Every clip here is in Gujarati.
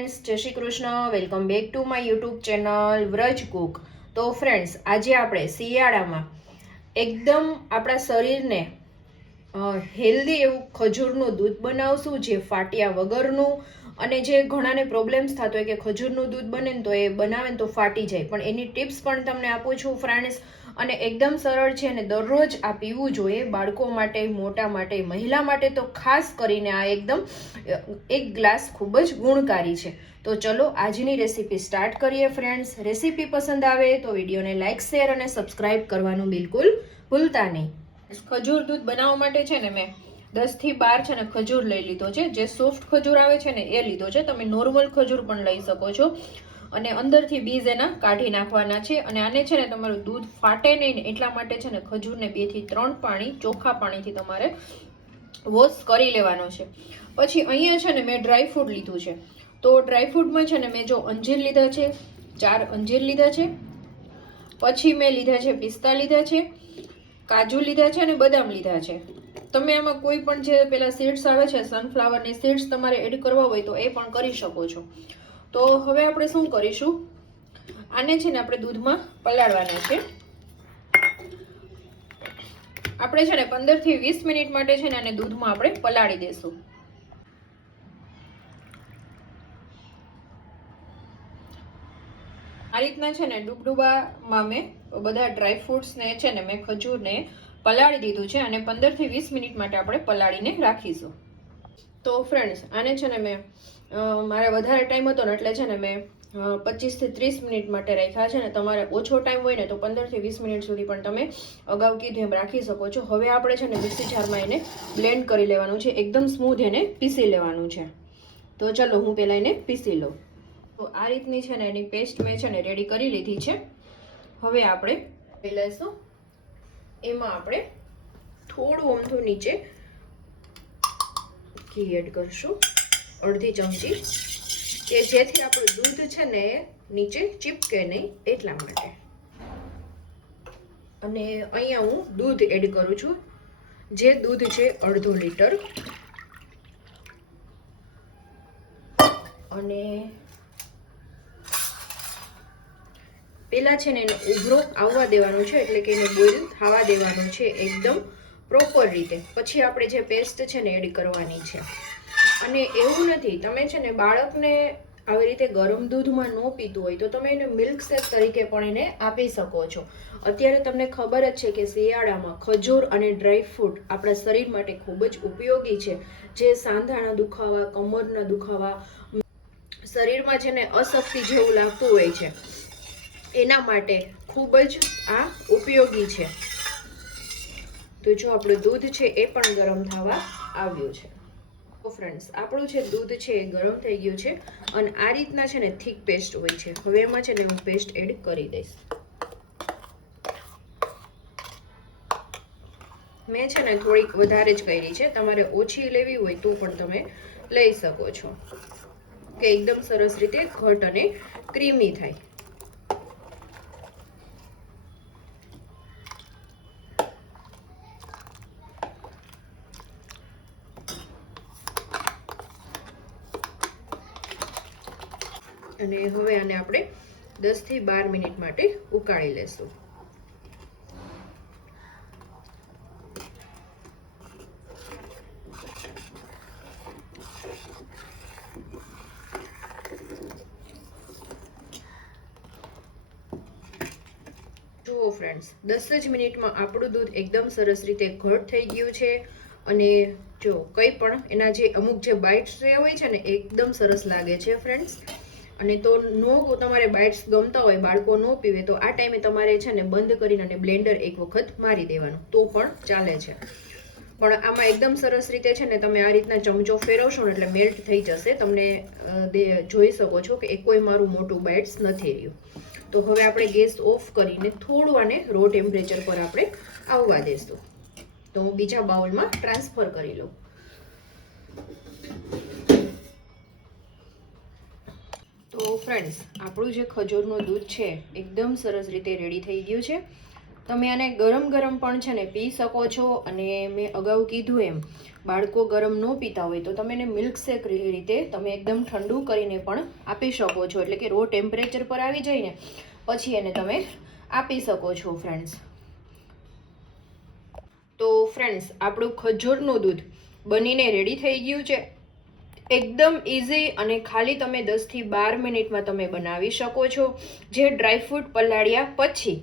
ફ્રેન્ડ્સ, જય Shri Krishna. Welcome back to my YouTube channel Vraj Cook. તો ફ્રેન્ડ્સ, આજે આપણે શિયાળામાં એકદમ આપણા શરીરને હેલ્ધી એવું ખજૂરનું દૂધ બનાવશું, જે ફાટ્યા વગરનું. અને જે ઘણાને પ્રોબ્લેમ્સ થતો હોય કે ખજૂરનું દૂધ બને ને તો એ બનાવે ને તો ફાટી જાય, પણ એની ટિપ્સ પણ તમને આપું છું ફ્રેન્ડ્સ. અને એકદમ સરળ છે અને દરરોજ આ પીવું જોઈએ, બાળકો માટે, મોટા માટે, મહિલા માટે તો ખાસ કરીને આ એકદમ એક ગ્લાસ ખૂબ જ ગુણકારી છે. તો ચલો આજની રેસીપી સ્ટાર્ટ કરીએ ફ્રેન્ડ્સ. રેસીપી પસંદ આવે તો વિડીયોને લાઇક, શેર અને સબસ્ક્રાઇબ કરવાનું બિલકુલ ભૂલતા નહીં. ખજૂર દૂધ બનાવવા માટે છે ને મેં 10 થી 12 છે ને ખજૂર લઈ લીધો છે. જે સોફ્ટ ખજૂર આવે છે ને એ લીધો છે. તમે નોર્મલ ખજૂર પણ લઈ શકો છો. અને અંદરથી બીજ એના કાઢી નાખવાના છે. અને આને છે ને તમારું દૂધ ફાટે નહીં ને એટલા માટે છે ને ખજૂરને 2 થી 3 પાણી, ચોખ્ખા પાણીથી તમારે વોશ કરી લેવાનો છે. પછી અહીંયા છે ને મેં ડ્રાયફ્રૂટ લીધું છે. તો ડ્રાયફ્રૂટમાં છે ને મેં જો અંજીર લીધા છે, 4 અંજીર લીધા છે. પછી મેં લીધા છે પિસ્તા લીધા છે, કાજુ લીધા છે અને બદામ લીધા છે. તમે આમાં કોઈ પણ જે પેલા સીડ્સ આવે છે, સનફ્લાવરની સીડ્સ તમારે એડ કરવા હોય તો એ પણ કરી શકો છો. તો હવે આપણે શું કરીશું, આને છે ને આપણે દૂધમાં પલાળવાના છે. આપણે છે ને 15 થી 20 મિનિટ માટે છે ને આને દૂધમાં આપણે પલાળી દેશું. આ રીતના છે ને ડૂબડૂબામાં મેં બધા ડ્રાયફ્રૂટ્સ ને છે ને મેં ખજૂરને પલાળી દીધું છે અને 15 થી 20 મિનિટ માટે આપણે પલાળીને રાખીશું. તો ફ્રેન્ડ્સ, આને છે ને મેં મારે વધારે ટાઈમ હતો ને એટલે છે ને મેં 25 થી 30 મિનિટ માટે રાખ્યા છે. ને તમારે ઓછો ટાઈમ હોય ને તો 15 થી 20 મિનિટ સુધી પણ તમે અગાઉ કીધું એમ રાખી શકો છો. હવે આપણે છે ને મિક્સી જારમાં એને બ્લેન્ડ કરી લેવાનું છે, એકદમ સ્મૂથ એને પીસી લેવાનું છે. તો ચલો હું પહેલા એને પીસી લઉં. તો આ રીતની છે ને એની પેસ્ટ મેં છે ને રેડી કરી લીધી છે. હવે આપણે લઈશું, એમાં આપણે થોડું અમથું નીચે ઘી એડ કરશું, અડધી ચમચી, કે જેથી આપણું દૂધ છે ને નીચે ચીપકે નહીં એટલા માટે. અને અહીંયા હું દૂધ એડ કરું છું, જે દૂધ છે 1/2 લીટર. અને પેલા છે ને એને ઉભરો આવવા દેવાનો છે, એટલે કે એને બોઇલ થવા દેવાનો છે એકદમ પ્રોપર રીતે. પછી આપણે જે પેસ્ટ છે ને એડ કરવાની છે. અને એવું નથી, તમે છે ને બાળકને આવી રીતે ગરમ દૂધમાં ન પીતું હોય તો તમે એને મિલ્ક શેક તરીકે પણ એને આપી શકો છો. અત્યારે તમને ખબર જ છે કે શિયાળામાં ખજૂર અને ડ્રાયફ્રૂટ આપણા શરીર માટે ખૂબ જ ઉપયોગી છે. જે સાંધાના દુખાવા, કમરના દુખાવા, શરીરમાં છે ને અશક્તિ જેવું લાગતું હોય છે, એના માટે ખૂબ જ આ ઉપયોગી છે. તો જો આપણું દૂધ છે એ પણ ગરમ થવા આવ્યું છે. તો ફ્રેન્ડ્સ, આપણું છે દૂધ છે એ ગરમ થઈ ગયું છે અને આ રીતના છે ને થીક પેસ્ટ હોય છે. હવે એમાં છે ને હું પેસ્ટ એડ કરી દઈશ. મેં છે ને થોડીક વધારે જ કરી છે, તમારે ઓછી લેવી હોય તો પણ તમે લઈ શકો છો, કે એકદમ સરસ રીતે ઘટ અને ક્રીમી થાય. અને હવે આને આપણે 10 થી 12 મિનિટ માટે ઉકાળી લેશું. જુઓ ફ્રેન્ડ્સ, 10 જ મિનિટમાં આપણું દૂધ એકદમ સરસ રીતે ઘટ થઈ ગયું છે. અને જો કંઈ પણ એના જે અમુક જે બાઇટ્સ હોય છે ને એકદમ સરસ લાગે છે ફ્રેન્ડ્સ. અને તો તમારે બાઇટ્સ ગમતા હોય, બાળકો ન પીવે, તો આ ટાઈમે તમારે છે ને બંધ કરીને અને બ્લેન્ડર એક વખત મારી દેવાનું તો પણ ચાલે છે. પણ આમાં એકદમ સરસ રીતે છે ને તમે આ રીતના ચમચો ફેરવશો ને એટલે મેલ્ટ થઈ જશે. તમને જોઈ શકો છો કે કોઈ મારું મોટું બાઇટ્સ નથી રહ્યું. તો હવે આપણે ગેસ ઓફ કરીને થોડું આને રો ટેમ્પરેચર પર આપણે આવવા દઈશું. તો હું બીજા બાઉલમાં ટ્રાન્સફર કરી લઉં. તો ફ્રેન્ડ્સ, આપણું જે ખજૂરનું દૂધ છે એકદમ સરસ રીતે રેડી થઈ ગયું છે. તમે આને ગરમ ગરમ પણ છે ને પી શકો છો. અને મેં અગાઉ કીધું એમ બાળકો ગરમ ન પીતા હોય તો તમે એને મિલ્કશેક રીતે તમે એકદમ ઠંડુ કરીને પણ આપી શકો છો. એટલે કે રો ટેમ્પરેચર પર આવી જાય ને પછી એને તમે આપી શકો છો ફ્રેન્ડ્સ. તો ફ્રેન્ડ્સ આપણું ખજૂરનું દૂધ બનીને રેડી થઈ ગયું છે. એકદમ ઇઝી અને ખાલી તમે 10 થી 12 મિનિટમાં તમે બનાવી શકો છો. જે ડ્રાયફ્રૂટ પલાળ્યા પછી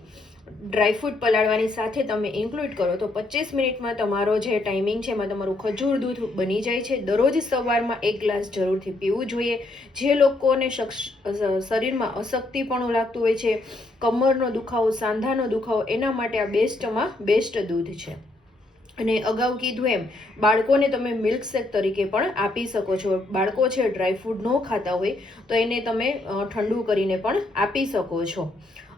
ડ્રાયફ્રૂટ પલાળવાની સાથે તમે ઇન્ક્લુડ કરો તો 25 મિનિટમાં તમારો જે ટાઈમિંગ છે એમાં તમારું ખજૂર દૂધ બની જાય છે. દરરોજ સવારમાં 1 ગ્લાસ જરૂરથી પીવું જોઈએ. જે લોકોને શરીરમાં અશક્તિપણું લાગતું હોય છે, કમરનો દુખાવો, સાંધાનો દુખાવો, એના માટે આ બેસ્ટમાં બેસ્ટ દૂધ છે. અને અગાઉ કીધું એમ બાળકોને તમે મિલ્કશેક તરીકે પણ આપી શકો છો. બાળકો છે ડ્રાયફ્રૂટ ન ખાતા હોય તો એને તમે ઠંડુ કરીને પણ આપી શકો છો.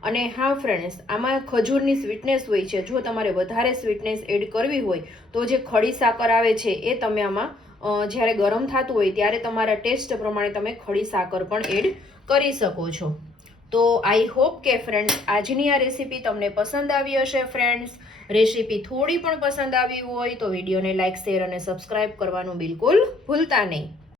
અને હા ફ્રેન્ડ્સ, આમાં ખજૂરની સ્વીટનેસ હોય છે. જો તમારે વધારે સ્વીટનેસ એડ કરવી હોય તો જે ખડી સાકર આવે છે એ તમે આમાં જ્યારે ગરમ થતું હોય ત્યારે તમારા ટેસ્ટ પ્રમાણે તમે ખડી સાકર પણ એડ કરી શકો છો. તો આઈ હોપ કે ફ્રેન્ડ્સ આજની આ રેસીપી તમને પસંદ આવી હશે. ફ્રેન્ડ્સ, રેસીપી થોડી પણ પસંદ આવી હોય તો વિડીયોને લાઇક, શેર અને સબસ્ક્રાઇબ કરવાનું બિલકુલ ભૂલતા નહીં.